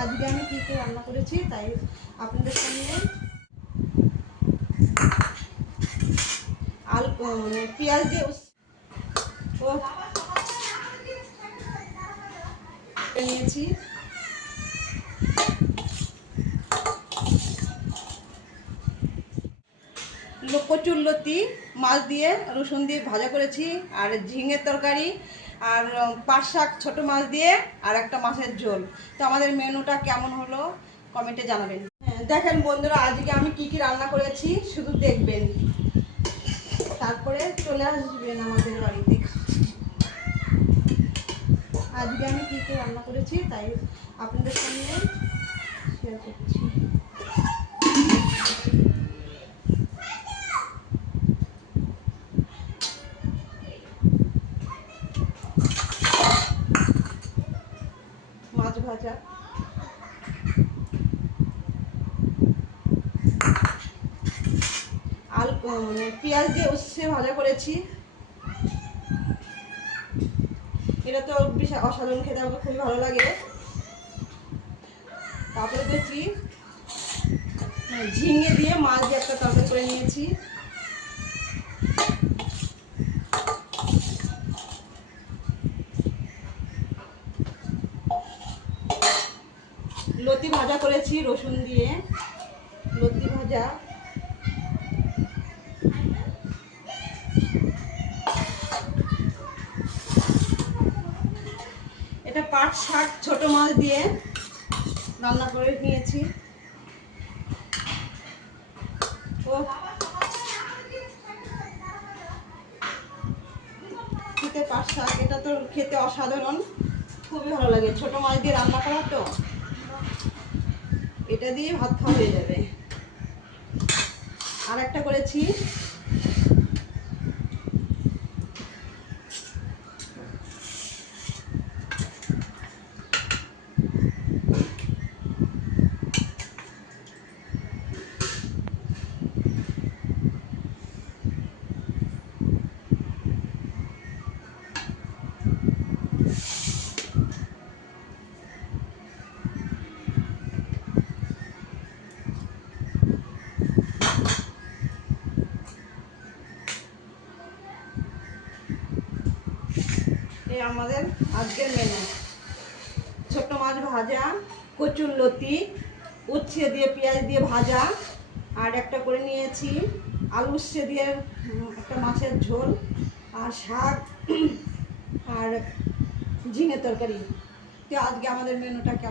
আজকে আমি কী কী রান্না করেছি তাই আপনাদের সামনে আলু পেঁয়াজ দিয়ে ও নিয়েছি, কচুরলতি মাছ দিয়ে রসুন দিয়ে ভাজা করেছি, আর ঝিঙের তরকারি, আর পাট শাক ছোটো মাছ দিয়ে, আর একটা মাছের ঝোল। তো আমাদের মেনুটা কেমন হলো কমেন্টে জানাবেন। দেখেন বন্ধুরা, আজকে আমি কি কি রান্না করেছি শুধু দেখবেন, তারপরে চলে আসবেন আমাদের বাড়িতে। আজকে আমি কি কি রান্না করেছি তাই আপনাদের সামনে শেয়ার করছি। মাছ ভাজা, আলু পেঁয়াজ দিয়ে উচ্ছে ভাজা করেছি, এটা তো বিশাল অসাধারণ খেতে, আমাকে খুবই ভালো লাগে। তারপরে দেখছি ঝিঙে দিয়ে মাছ দিয়ে একটা তরকারি করে নিয়েছি, লতি ভাজা করেছি রসুন দিয়ে, লতি ভাজা, এটা পাট শাক ছোট মাছ দিয়ে রান্না করে নিয়েছি। ও খেতে পাট শাক, এটা তো খেতে অসাধারণ, খুবই ভালো লাগে। ছোট মাছ দিয়ে রান্না করা তো, এটা দিয়ে ভাত খাওয়া হয়ে যাবে। আর একটা করেছি এই আমাদের আজকের মেনু, ছোট মাছ ভাজা, কচুরলতি, উচ্ছে দিয়ে পেঁয়াজ দিয়ে ভাজা, আর একটা করে নিয়েছি আলু উচ্ছে দিয়ে একটা মাছের ঝোল, আর শাক, আর ঝিঙে তরকারি। তো আজকে আমাদের মেনুটা কেমন